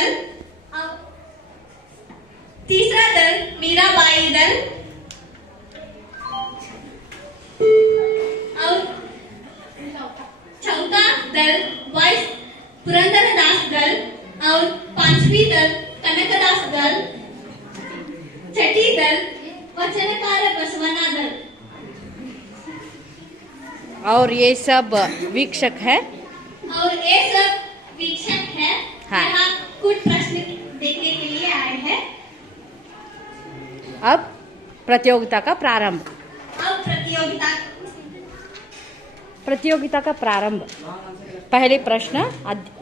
दल, तीसरा दल मीराबाई दल और चौथा दल वाइस पुरंदरदास दल और पांचवी दल कनकदास दल, छठी दल वचनकार बसवन्ना दल। और ये सब वीक्षक है। और ये सब वीक्षक है। हाँ। यहाँ कुछ प्रश्न देखने के लिए आए हैं। अब प्रतियोगिता का प्रारंभ। अब प्रतियोगिता का प्रारंभ। पहले प्रश्न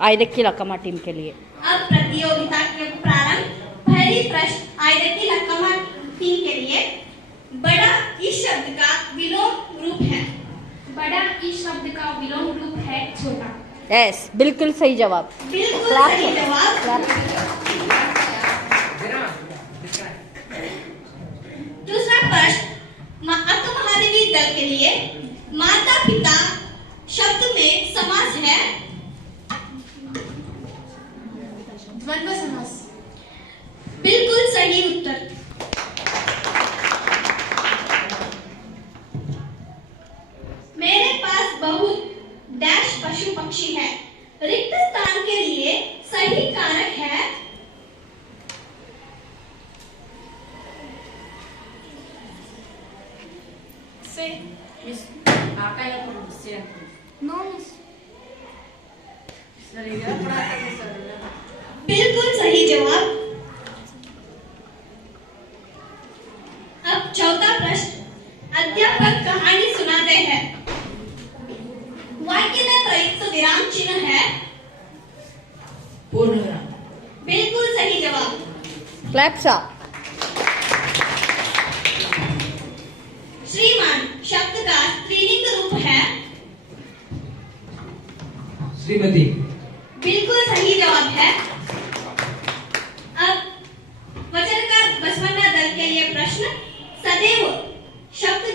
आयदक्की लक्कमा टीम के लिए। अब प्रतियोगिता के प्रारंभ। पहली प्रश्न आयदक्की लक्कमा टीम के लिए। बड़ा इस शब्द का विलोम रूप है। बड़ा इस शब्द का विलोम रूप है छोटा। यस, बिल्कुल सही जवाब। बिल्कुल सही जवाब। दूसरा प्रश्न अक्क महादेवी दल के लिए। माता पिता शब्द में समास है। द्वंद्व समास। बिल्कुल सही उत्तर। मेरे पास बहुत डैश पशु पक्षी है। रिक्त स्थान के लिए सही कारक है। बिल्कुल सही जवाब। अब चौथा प्रश्न अध्यापक कहानी सुनाते हैं। वाक्य में प्रयुक्त विराम चिन्ह है। पूर्ण विराम। बिल्कुल सही जवाब। Claps up. श्रीमान शब्द का स्त्रीलिंग रूप है। श्रीमती। बिल्कुल सही जवाब है। अब वचनकार बसवन्ना दल के लिए प्रश्न। सदैव शब्द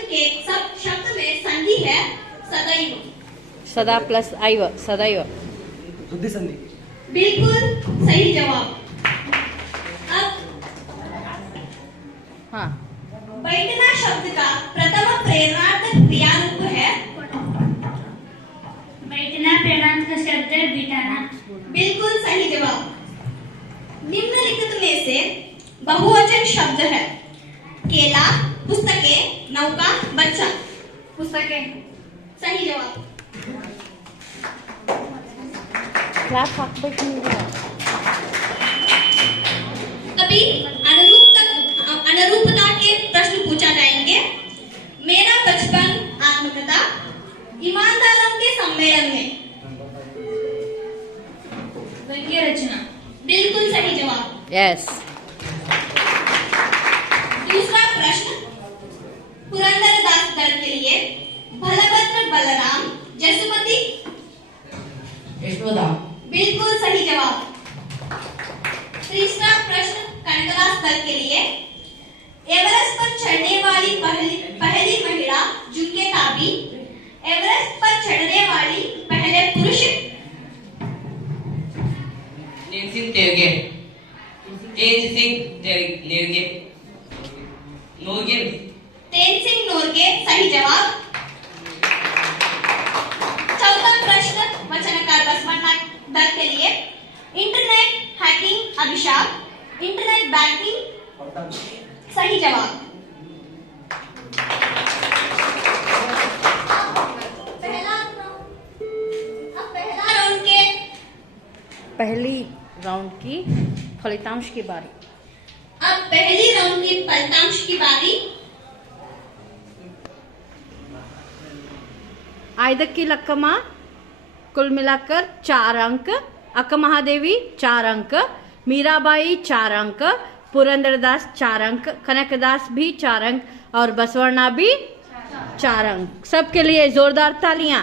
में संधि है सदैव। सदा प्लस ऐव, सदैव। शुद्धि संधि। बिल्कुल सही जवाब। अब हाँ, बैठना शब्द का प्रथम प्रेरणार्थ क्रियारूप है। बैठना प्रेरणार्थ शब्द बिठाना। बिल्कुल सही जवाब। निम्नलिखित में से बहुवचन शब्द है। केला, पुस्तकें, नौका, बच्चा। पुस्तकें। सही जवाब। क्लैप अभी अनुरूपता के प्रश्न पूछा जाएंगे। मेरा बचपन आत्मकथा ईमानदारों के सम्मेलन में। व्यंग्य रचना। बिल्कुल सही जवाब। यस। दूसरा प्रश्न पुरंदरदास दल के लिए। बलभद्र, बलराम, जसुमती। यशोदा। बिल्कुल सही जवाब। तीसरा प्रश्न कनकदास दल के लिए। एवरेस्ट पर चढ़ने वाली पहली महिला जुनके ताबी। एवरेस्ट पर चढ़ने वाली पहले पुरुष। तेनसिंग तेरगे। तेनसिंग तेरगे। नोरगे। तेनसिंग नोरगे। सही जवाब। चौथा प्रश्न वचनकार बसवन्ना दल के लिए। इंटरनेट हैकिंग अभिशाप, इंटरनेट बैंकिंग। सही जवाब। पहली राउंड की फलितांश की बारी। अब पहली राउंड की फलितांश की बारी। आयदक्की लक्कमा कुल मिलाकर 4 अंक, अक्क महादेवी 4 अंक, मीराबाई 4 अंक, पुरंदरदास 4 अंक, कनकदास भी 4 अंक और बसवन्ना भी 4 अंक। सबके लिए जोरदार तालियां।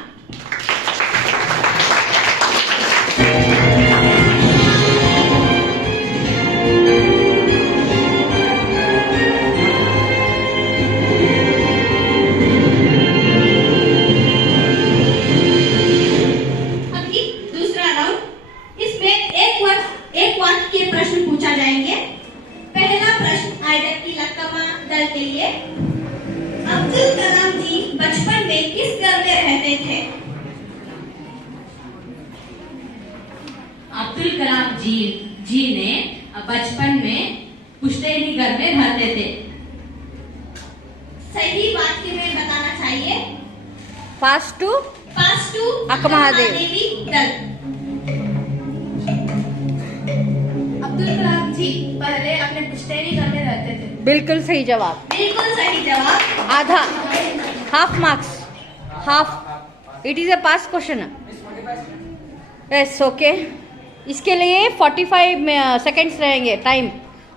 अभी दूसरा राउंड। इसमें एक वाक्य से प्रश्न पूछा जाएंगे। पहला प्रश्न आइडक की लक्कमा दल के लिए। अब्दुल कलाम जी बचपन में किस घर में रहते थे? अब्दुल कलाम जी ने बचपन में पुश्तैनी घर में रहते थे। सही वाक्य में बताना चाहिए। पास टू अक्का महादेवी दल। अब्दुल कलाम जी पहले अपने पुश्तैनी घर में रहते थे। बिल्कुल सही जवाब। बिल्कुल सही जवाब। आधा, half marks, half. It is a pass question. Yes, okay. इसके लिए 45 सेकेंड्स रहेंगे टाइम,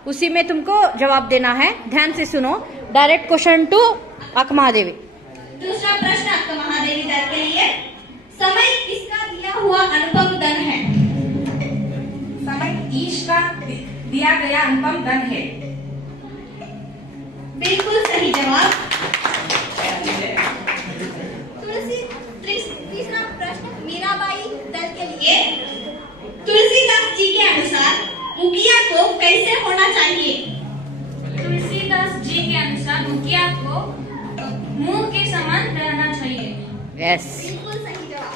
उसी में तुमको जवाब देना है। ध्यान से सुनो। डायरेक्ट क्वेश्चन टू अक्का महादेवी। दूसरा प्रश्न अक्का महादेवी दल के लिए। समय किसका दिया हुआ अनुपम धन है? समय ईश का दिया गया अनुपम धन है। बिल्कुल सही जवाब। तीसरा प्रश्न मीराबाई दल के लिए। तुलसीदास जी के अनुसार मुखिया को कैसे होना चाहिए? तुलसीदास जी के अनुसार मुखिया को मुंह के समान रहना चाहिए। यस, बिल्कुल सही जवाब।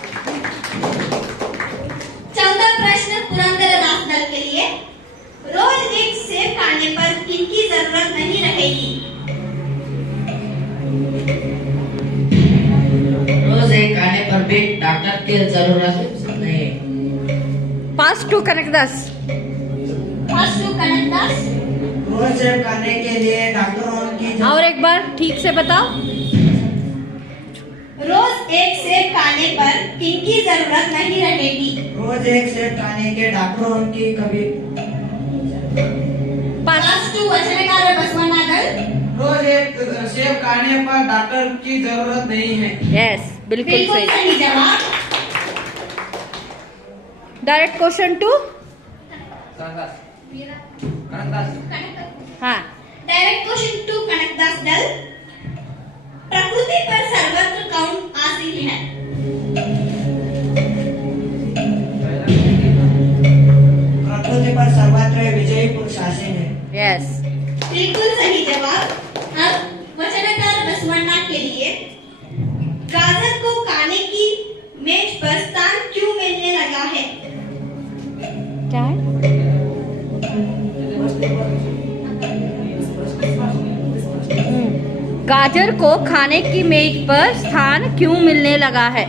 चौथा प्रश्न पुरंदरदास दल के लिए। रोज एक सेब खाने पर किनकी जरूरत नहीं रहेगी? रोज एक खाने पर भी डॉक्टर की जरूरत नहीं है। Pass to Kanakdas. First to Kanakdas. रोज सेब खाने के लिए डॉक्टरों की और एक बार ठीक से बताओ। रोज एक सेब खाने पर किनकी जरूरत नहीं रहेगी? रोज एक सेब खाने के डॉक्टरों की कभी पास। फर्स्ट टू वचनकार बसवन्ना दल। रोज एक सेब खाने पर डॉक्टर की जरूरत नहीं है। यस, बिल्कुल बिल्कुल सही। सही जवाब। Direct question to. हाँ, डायरेक्ट क्वेश्चन टू कनकदास दल। प्रकृति पर सर्वत्र कौन आसीन है? प्रकृति पर सर्वत्र विजयी पुरुष आसीन है। यस, बिल्कुल सही जवाब। अब वचनकार बसवन्ना के लिए। गाजर को खाने की मेज पर स्थान क्यों मिलने लगा है? क्या है? गाजर को खाने की मेज पर स्थान क्यों मिलने लगा है?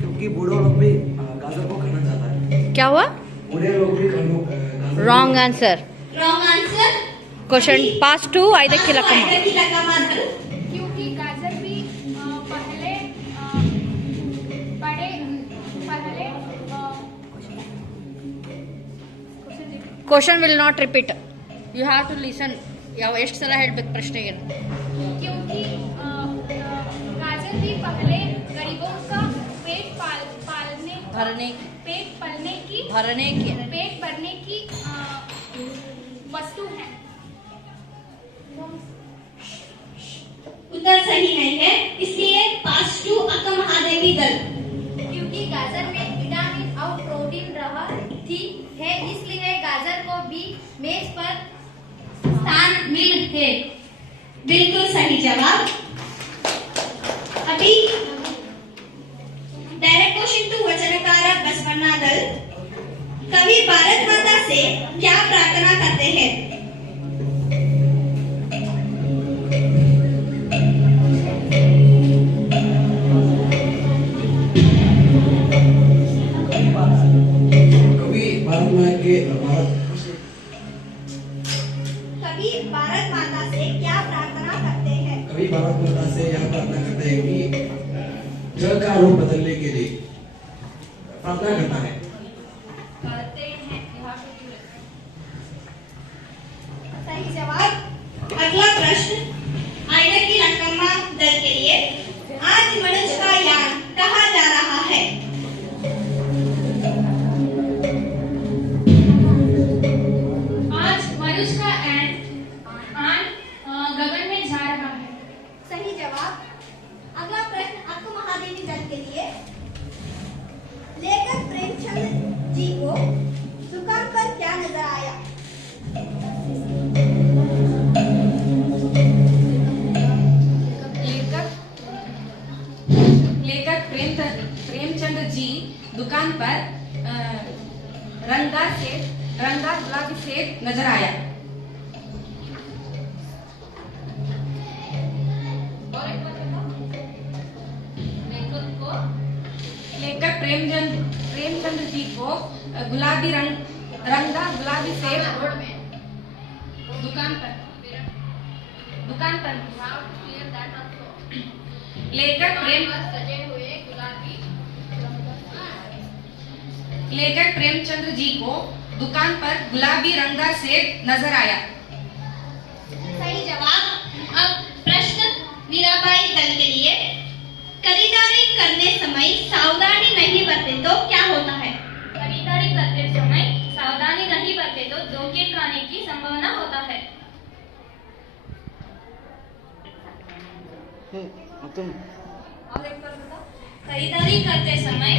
क्योंकि बूढ़े लोग भी गाजर को खाना चाहता है। क्या हुआ? बूढ़े लोग भी गाजर wrong answer. Wrong answer. Question pass to आइडक की लकमा। आइडक की लकमा दल। क्योंकि गाजर भी पहले question will not repeat, you have to listen. ಯಾವ ಎಷ್ಟು ಸಲ ಹೇಳ್ಬೇಕು ಪ್ರಶ್ನೆಗೆ? क्योंकि गाजर भी पहले गरीबों का भरने पेट पालने की भरने की पेट भरने की वस्तु है। उत्तर सही नहीं है, इसलिए पास टू अक्का महादेवी दल। क्योंकि गाजर में विटामिन और प्रोटीन रहा थी है, इसलिए गाजर को भी मेज पर स्थान मिल है। बिल्कुल सही जवाब। अभी डायरेक्ट क्वेश्चन टू वचनकार बसवन्ना दल। कवि भारत माता से क्या प्रार्थना करते हैं? कभी भारत माता के कवि भारत माता से क्या प्रार्थना करते हैं? कभी भारत माता से यह प्रार्थना करते हैं कि जल का रूप बदलने के लिए प्रार्थना करता है। सही जवाब। अगला प्रश्न आइडक की लकमा दल के लिए। आज मनुष्य का यान कहाँ जा रहा है? आज मनुष्य का यान गगन में जा रहा है। सही जवाब। अगला प्रश्न अक्का प्रेमचंद जी दुकान पर रंगा गुलाबी सेब नजर आया। लेकर प्रेमचंद जी को रंगा गुलाबी सेब दुकान पर लेकर प्रेमचंद्र जी को दुकान पर गुलाबी रंगा सेब नजर आया। सही जवाब। अब प्रश्न मीराबाई दल के लिए, खरीदारी करने समय सावधानी नहीं बरते तो क्या होता है? खरीदारी करते समय सावधानी नहीं बरते तो धोखे खाने की संभावना होता है। खरीदारी करते समय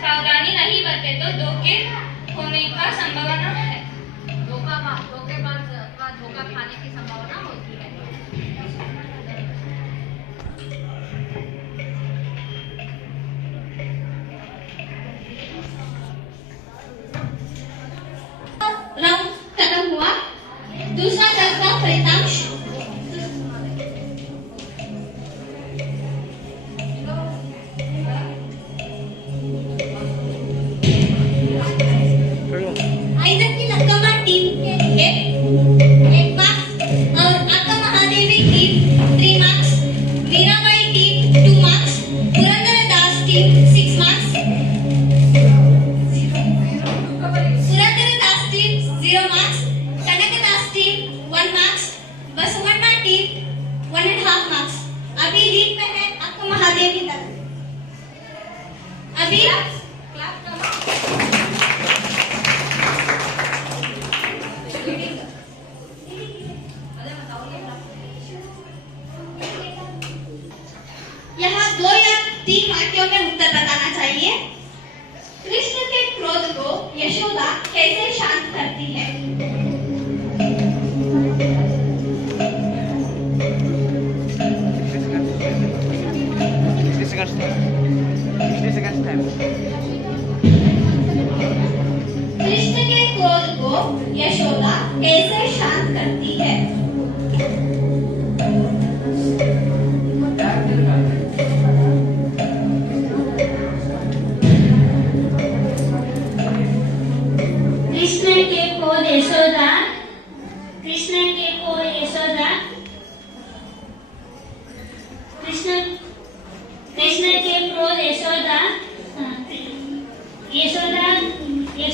सावधानी नहीं बरते तो धोखे होने का संभावना है। धोखा खाने की संभावना होती है। राउंड खत्म हुआ। दूसरा दल का परिणाम आइजक की लक्कमा टीम के लिए 1 मार्क्स और आका Mahadevi team 3 marks, Mirabai team 2 marks, Purandara Dasa team 6 marks, Purandara Dasa team 0 marks, Kanakdas team 1 marks, Basavanna team 1.5 marks. अभी लीड में है आका महादेवी दल। अभी यहाँ 2 या 3 वाक्यों में उत्तर बताना चाहिए। कृष्ण के क्रोध को यशोदा कैसे शांत करती है? कृष्ण के क्रोध को यशोदा कैसे शांत करती है?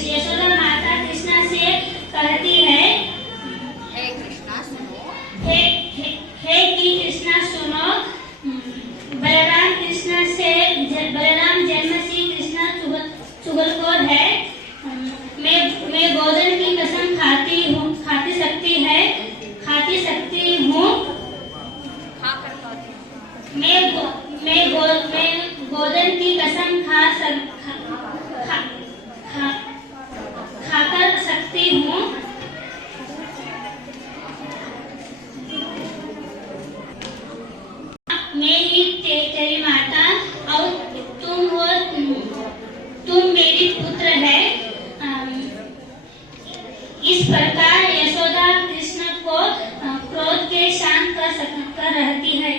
यशोदा माता कृष्णा से कहती है, हे कि कृष्णा सुनो, बलराम जन्म से कृष्णा चुगलखोर है। मैं भोजन की कसम खाती सकती हूँ। मैं भोजन की कसम खाकर सकती हूँ। मैं ही तेरी माता और तुम मेरी पुत्र है। इस प्रकार यशोदा कृष्ण को क्रोध के शांत कर रहती है।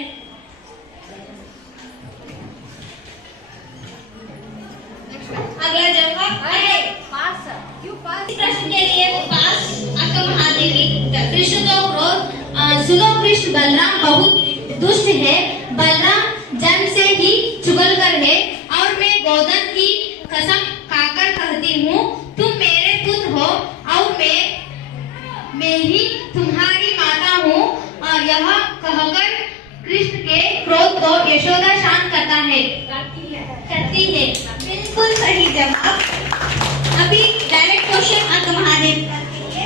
अगला जवाब इस प्रश्न के लिए पास आका महादेवी। कृष्ण का क्रोध सुनो कृष्ण, बलराम बहुत दुष्ट है। बलराम जन्म से ही चुगलखोर है और मैं गोधन की कसम खाकर कहती हूँ, तुम मेरे पुत्र हो और मैं ही तुम्हारी माता हूँ। और यह कहकर कृष्ण के क्रोध को यशोदा शांत करती है। बिल्कुल सही जवाब। अभी डायरेक्ट क्वेश्चन आका महादेवी के लिए।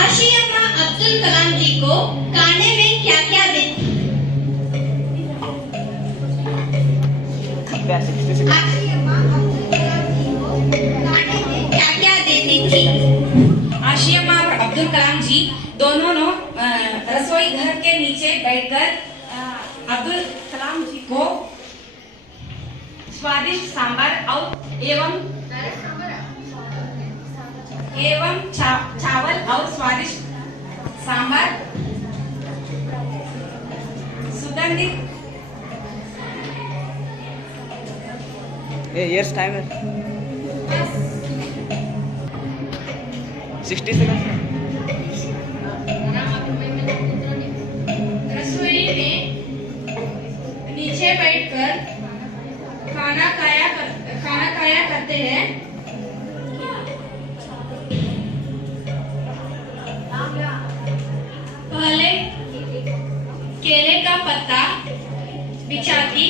आशिया अब्दुल कलाम जी को खाने में क्या क्या देती? आशिया अब्दुल जी दोनों रसोई घर के नीचे बैठकर अब्दुल कलाम जी को स्वादिष्ट सांभर और एवं चावल और स्वादिष्ट सांभर सुगंधित years time है 60 seconds रसोई में नीचे बैठकर खाना खाया करते हैं। पहले केले का पत्ता बिछाती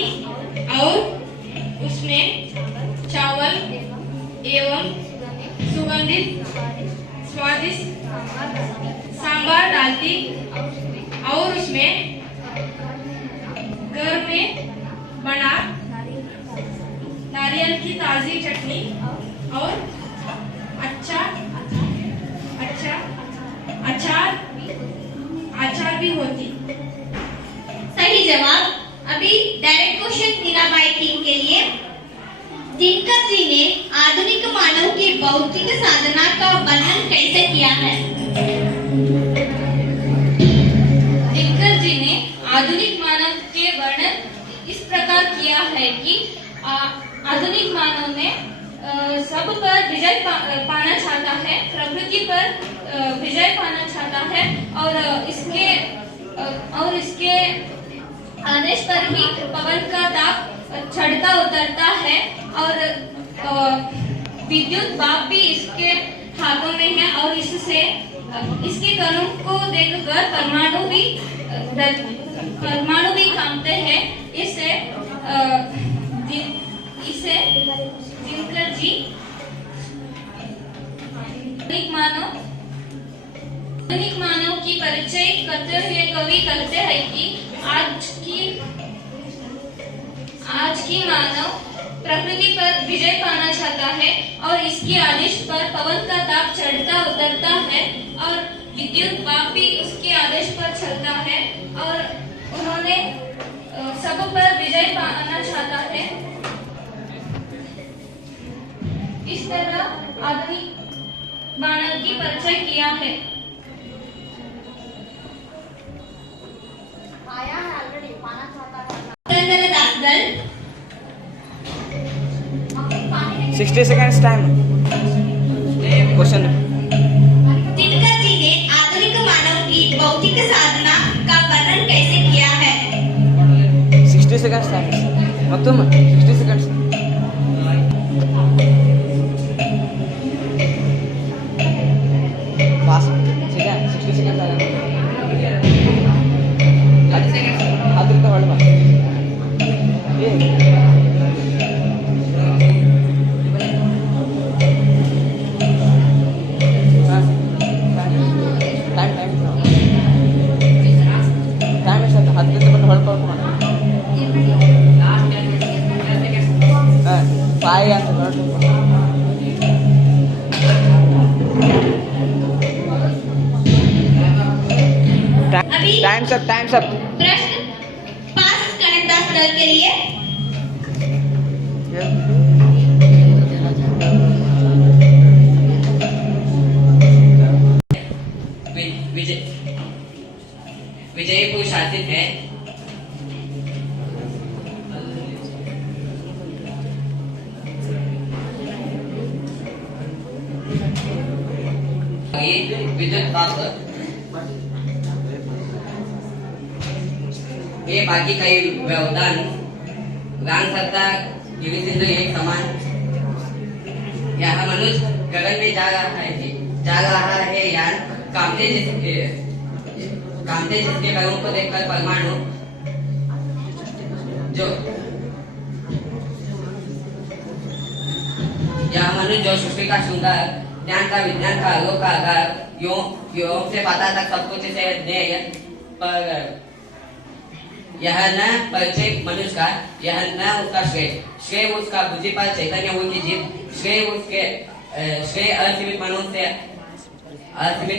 और उसमें चावल एवं सुगंधित स्वादिष्ट सांभर डालती और उसमें घर में बना नारियल की ताजी चटनी और अचार भी होती। सही जवाब। अभी डायरेक्ट क्वेश्चन मीराबाई टीम के लिए। दिनकर जी ने आधुनिक मानव की भौतिक साधना का वर्णन कैसे किया है? दिनकर जी ने आधुनिक मानव के वर्णन इस प्रकार किया है कि आधुनिक मानव में सब पर विजय पाना चाहता है, प्रकृति पर विजय पाना चाहता है और इसके आदेश पर ही पवन का दाब चढ़ता उतरता है और विद्युत दाब भी इसके हाथों में है और इसके कर्म को देखकर परमाणु भी कांपते हैं। इसे दिनकर जी आधुनिक मानव की परिचय करते हुए कवि कहते हैं कि आज की मानव प्रकृति पर विजय पाना चाहता है और इसके आदेश पर पवन का ताप चढ़ता उतरता है और विद्युत बाप भी उसके आदेश पर चलता है और उन्होंने सब पर विजय पाना चाहता है। इस तरह आधुनिक मानव की परिचय किया है। आया है ऑलरेडी पाना चाहता है। पुरंदरदास दल 60 seconds time question. Dinkar ji ने आधुनिक मानव की भौतिक साधना का वर्णन कैसे किया है? 60 seconds time मक्तूम 60 seconds पास ठीक है 60 seconds आ गया 30 seconds हाथ का वर्ड में ये अभी टाइम्स अप प्रश्न पास कनकदास दल के लिए। विजयपुर शासित है। विद्युत प्राप्त ये बाकी काही व्यवधान रांग सकता सिंधु एक समान। यहाँ मनुष्य गगन में जा रहा है यान कामते जिसके कर्मों को देखकर परमाणु जो यह मनुष्य जो सृष्टि का श्रृंगार ज्ञान का विज्ञान का आलोक का आधार योग से पाता तक सब कुछ से ज्ञेय पर यह न परिचय मनुष्य का, यह न उसका श्रेय उसका बुद्धि पर चैतन्य उनकी जीत श्रेय असीमित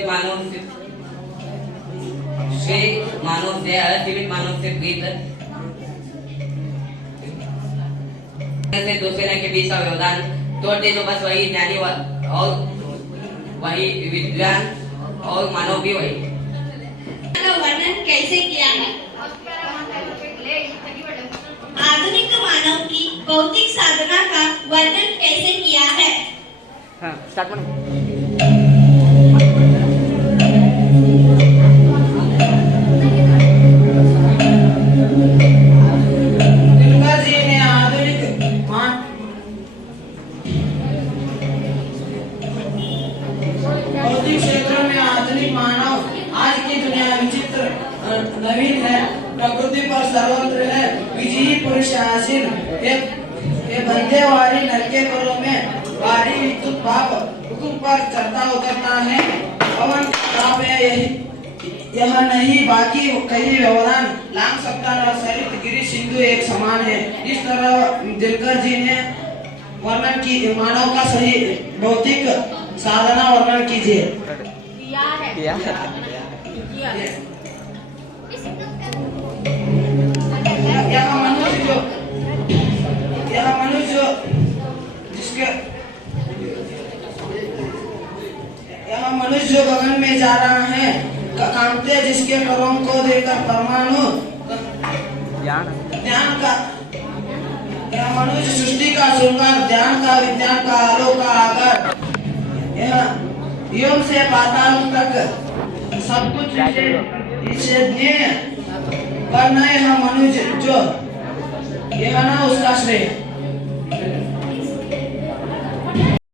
मानव श्री मानव से असीमित मानव से प्रीत से दूसरे के बीच का व्यवधान तोड़ दे तो बस वही ज्ञानी और वही विद्वान और मानव भी वही का वर्णन कैसे किया है? आधुनिक मानव की भौतिक साधना का वर्णन कैसे किया है? हाँ स्टार्ट करो दिनकर जी ने आधुनिक भौतिक क्षेत्रों में आधुनिक मानव आज की दुनिया विचित्र नवीन है, प्रकृति पर सर्वत्र है, विजयी पुरुष आसीन ये बंदे वाली नलके करों में भारी विद्युत भाप हुकुम पर चढ़ता उतरता है। पवन ताप है यह नहीं बाकी कई व्यवधान लांग सकता न सरित गिरी सिंधु एक समान है। इस तरह दिनकर जी ने वर्णन की मानव का सही भौतिक साधना वर्णन कीजिए। किया यह मनुष्य जो गगन में जा रहा है कांपते जिसके करों को देखकर परमाणु ध्यान का यह मनुष्य सृष्टि का श्रृंगार ध्यान का विज्ञान का आलोक का आकार यह योग से पाताल तक सब कुछ इसे ज्ञेय पर न यह मनुष्य जो यह न उसका श्रेय।